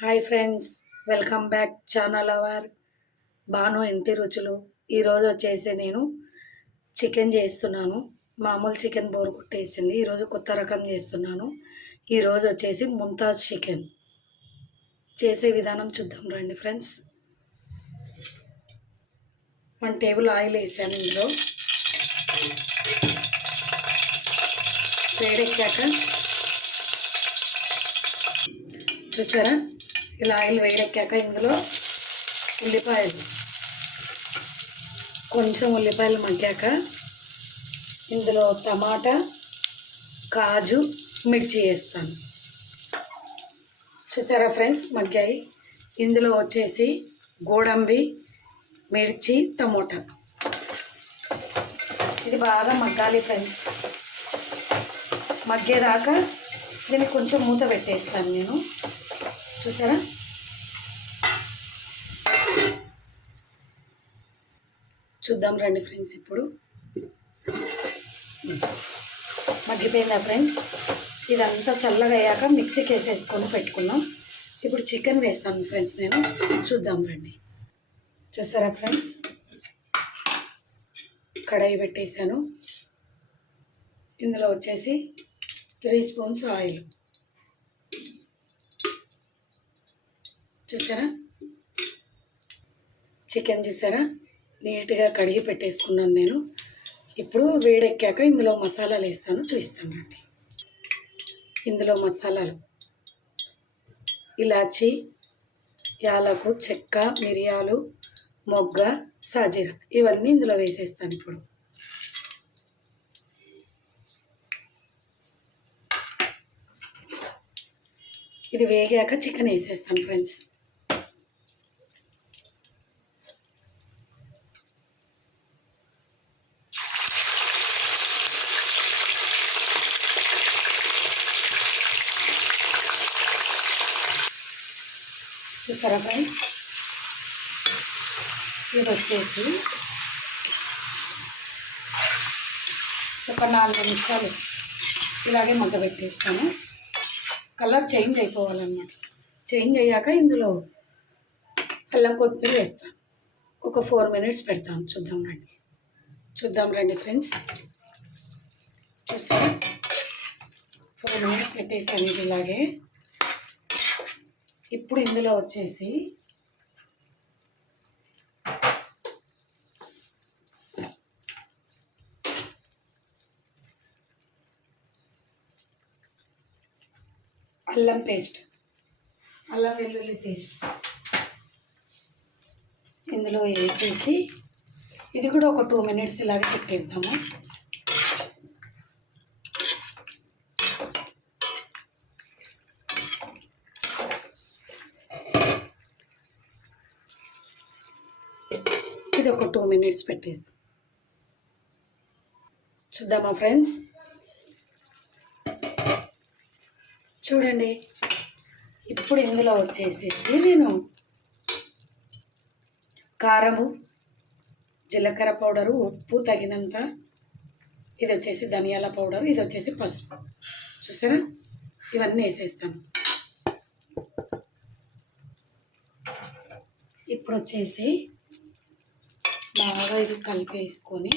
Hi friends welcome back channel our Banu ఇంటి రుచులు. ఈరోజు వచ్చేసి నేను చికెన్ చేస్తున్నాను. మామూలు చికెన్ బోర్ కొట్టేసింది. ఈరోజు కొత్త రకం చేస్తున్నాను. ఈరోజు వచ్చేసి ముంతాజ్ చికెన్. చేసే విధానం చూద్దాం రండి ఫ్రెండ్స్. వన్ టేబుల్ ఆయిల్ వేసాను ఇందులో. వేడెక్కాక చూసారా? ఇలా ఆయిల్ వేడెక్కాక ఇందులో ఉల్లిపాయలు. కొంచెం ఉల్లిపాయలు మగ్గాక ఇందులో టమాటా కాజు మిర్చి వేస్తాను. చూసారా ఫ్రెండ్స్? మగ్గాయి. ఇందులో వచ్చేసి గోడంబి మిర్చి టమోటా. ఇది బాగా మగ్గాలి ఫ్రెండ్స్. మగ్గేదాకా దీన్ని కొంచెం మూత పెట్టేస్తాను నేను. చూసారా? చూద్దాం రండి ఫ్రెండ్స్ ఇప్పుడు. మగ్గిపోయిందా ఫ్రెండ్స్? ఇదంతా చల్లగా అయ్యాక మిక్సీకి వేసేసుకొని పెట్టుకున్నాం ఇప్పుడు చికెన్ వేస్తాను ఫ్రెండ్స్ నేను. చూద్దాం రండి. చూసారా ఫ్రెండ్స్? కడాయి పెట్టేశాను. ఇందులో వచ్చేసి త్రీ స్పూన్స్ ఆయిల్. చూసారా? చికెన్ చూసారా? నీట్గా కడిగి పెట్టేసుకున్నాను నేను. ఇప్పుడు వేడెక్కాక ఇందులో మసాలాలు వేస్తాను. చూస్తాను రండి. ఇందులో మసాలాలు. ఇలాచి యాలకు చెక్క మిరియాలు మొగ్గ సాజీర. ఇవన్నీ ఇందులో వేసేస్తాను ఇప్పుడు. ఇది వేగాక చికెన్ వేసేస్తాను ఫ్రెండ్స్. చూసారా ఫ్రెండ్స్ ఇది వచ్చేసి ఒక నాలుగు నిమిషాలు ఇలాగే మగ్గ పెట్టేస్తాను. Colour change అయిపోవాలన్నమాట. చేంజ్ అయ్యాక ఇందులో అల్లం కొత్తిమీర వేస్తాను. ఒక ఫోర్ మినిట్స్ పెడతాను. చూద్దాం రండి. చూద్దాం రండి ఫ్రెండ్స్ చూసారా? ఫోర్ మినిట్స్ పెట్టేసాను ఇది ఇలాగే ఇప్పుడు ఇందులో వచ్చేసి అల్లం పేస్ట్. అల్లం వెల్లుల్లి పేస్ట్. ఇందులో వేసేసి ఇది కూడా ఒక టూ మినిట్స్ ఇలాగే పెట్టేద్దాము. ఇది ఒక టూ మినిట్స్ పెట్టేసి. చూద్దామా ఫ్రెండ్స్? చూడండి. ఇప్పుడు ఇందులో వచ్చేసేసి నేను కారము జీలకర్ర పౌడరు ఉప్పు తగినంత ఇది వచ్చేసి ధనియాల పౌడర్ ఇది వచ్చేసి పసుపు. చూసారా? ఇవన్నీ వేసేస్తాను. ఇప్పుడు వచ్చేసి బాగా ఇది కలిపేసుకొని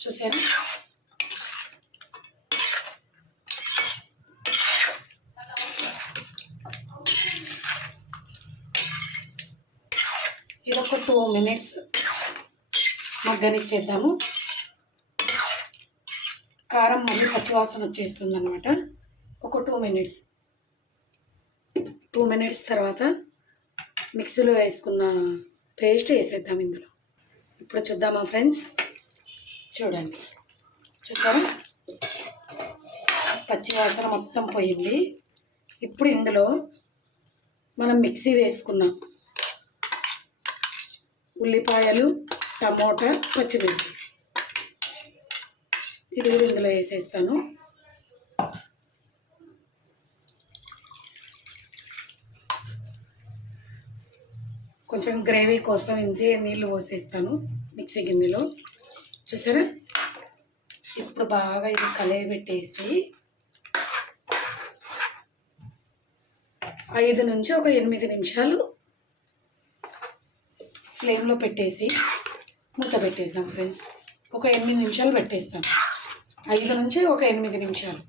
చూసారా? ఇది ఒక టూ మినిట్స్ మగ్గనిచ్చేద్దాము. కారం మళ్ళీ పచ్చివాసన వచ్చేస్తుంది అనమాట ఒక టూ మినిట్స్ టూ మినిట్స్ తర్వాత మిక్సీలో వేసుకున్న పేస్ట్ వేసేద్దాం ఇందులో. ఇప్పుడు చూద్దామా ఫ్రెండ్స్? చూడండి. చూసారా? పచ్చివాసన మొత్తం పోయింది. ఇప్పుడు ఇందులో మనం మిక్సీ వేసుకున్నాం ఉల్లిపాయలు టమోటా పచ్చిమిర్చి. ఇది కూడా ఇందులో వేసేస్తాను. కొంచెం గ్రేవీ కోసం ఇంతే నీళ్ళు పోసేస్తాను మిక్సీ గిన్నెలో. చూసారా? ఇప్పుడు బాగా ఇది కలయబెట్టేసి ఐదు నుంచి ఒక ఎనిమిది నిమిషాలు ఫ్లేమ్లో పెట్టేసి మూత పెట్టేస్తాం ఫ్రెండ్స్. ఒక ఎనిమిది నిమిషాలు పెట్టేస్తాను. ఐదు నుంచి ఒక ఎనిమిది నిమిషాలు.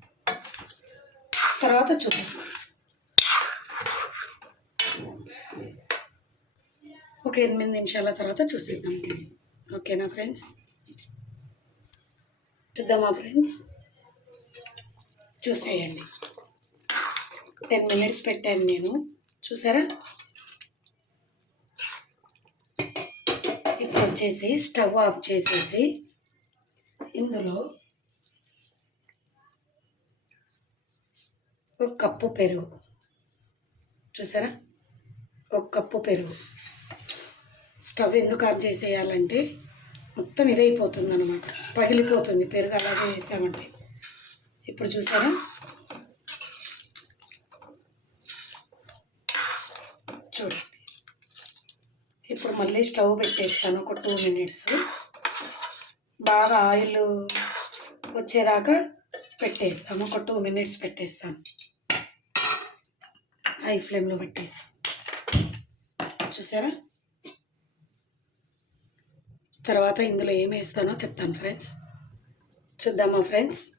తర్వాత చూద్దాం. ఒక ఎనిమిది నిమిషాల తర్వాత చూసేద్దాం. ఓకేనా ఫ్రెండ్స్? చూద్దామా ఫ్రెండ్స్? చూసేయండి. టెన్ మినిట్స్ పెట్టాను నేను. చూసారా? ఇప్పుడు వచ్చేసి స్టవ్ ఆఫ్ చేసేసి ఇందులో ఒక కప్పు పెరుగు. చూసారా? ఒక కప్పు పెరుగు. స్టవ్ ఎందుకు ఆఫ్ చేసేయాలంటే మొత్తం ఇదైపోతుంది అనమాట పగిలిపోతుంది. పెరుగు అలాగే వేసామంటే. ఇప్పుడు చూసారా? చూడండి. ఇప్పుడు మళ్ళీ స్టవ్ పెట్టేస్తాను. ఒక టూ మినిట్స్. బాగా ఆయిల్ వచ్చేదాకా పెట్టేస్తాము ఒక టూ మినిట్స్ పెట్టేస్తాను. హై ఫ్లేమ్లో పెట్టేసి. చూసారా? తర్వాత ఇందులో ఏం వేస్తానో చెప్తాను ఫ్రెండ్స్. చూద్దామా ఫ్రెండ్స్?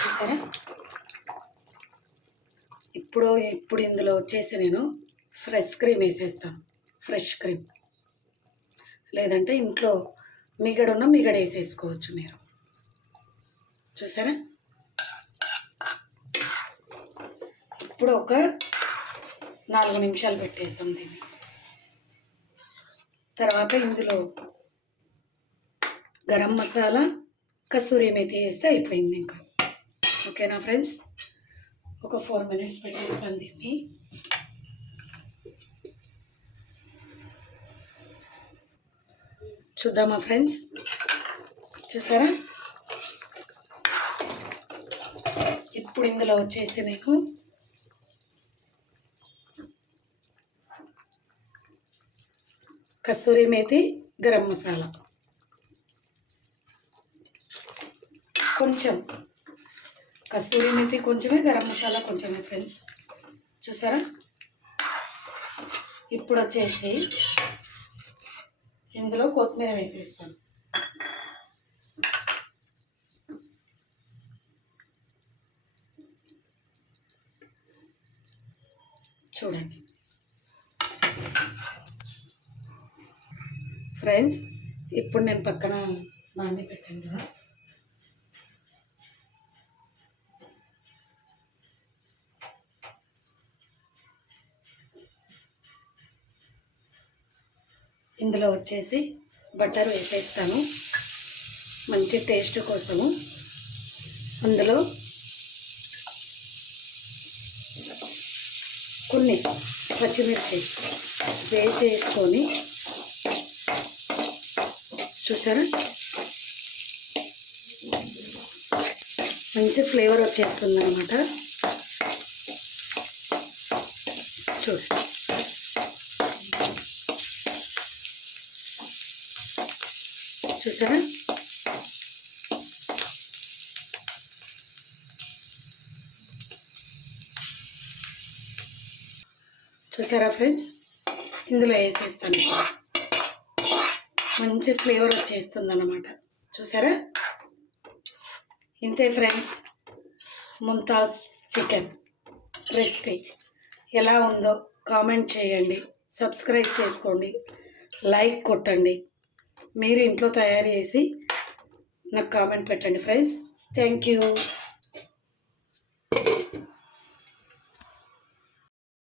చూసారా? ఇప్పుడు ఇప్పుడు ఇందులో వచ్చేసి నేను ఫ్రెష్ క్రీమ్ వేసేస్తాను. Fresh cream. లేదంటే ఇంట్లో మిగడున్న మిగడ వేసేసుకోవచ్చు మీరు. చూసారా? ఇప్పుడు ఒక నాలుగు నిమిషాలు పెట్టేస్తాం దీన్ని. తర్వాత ఇందులో గరం మసాలా కస్తూరి మేతి వేస్తే అయిపోయింది ఇంకా. ఓకేనా ఫ్రెండ్స్? ఒక ఫోర్ మినిట్స్ పెట్టేస్తాను దీన్ని. చూద్దామా ఫ్రెండ్స్? చూసారా? ఇప్పుడు ఇందులో వచ్చేసి నేను కస్తూరి మేతి గరం మసాలా. కొంచెం కస్తూరి మేతి కొంచెమే గరం మసాలా కొంచెమే ఫ్రెండ్స్. చూసారా? ఇప్పుడు వచ్చేసి ఇందులో కొత్తిమీర వేసేస్తాను చూడండి. ఫ్రెండ్స్ ఇప్పుడు నేను పక్కన నాన్న పెట్టాను కదా. ఇందులో వచ్చేసి బటర్ వేసేస్తాను. మంచి టేస్ట్ కోసము. అందులో కొన్ని పచ్చిమిర్చి వేసేసుకొని చూసారా మంచి ఫ్లేవర్ వచ్చేస్తుంది అనమాట చూడండి చూసారా చూసారా ఫ్రెండ్స్? ఇందులో వేసేస్తాను. మంచి ఫ్లేవర్ వచ్చేస్తుంది అన్నమాట చూసారా? ఇంతే ఫ్రెండ్స్ ముంతాజ్ చికెన్ రెసిపీ ఎలా ఉందో కామెంట్ చేయండి సబ్స్క్రైబ్ చేసుకోండి లైక్ కొట్టండి. మీరు ఇంట్లో తయారు చేసి నాకు కామెంట్ పెట్టండి ఫ్రెండ్స్. Thank you.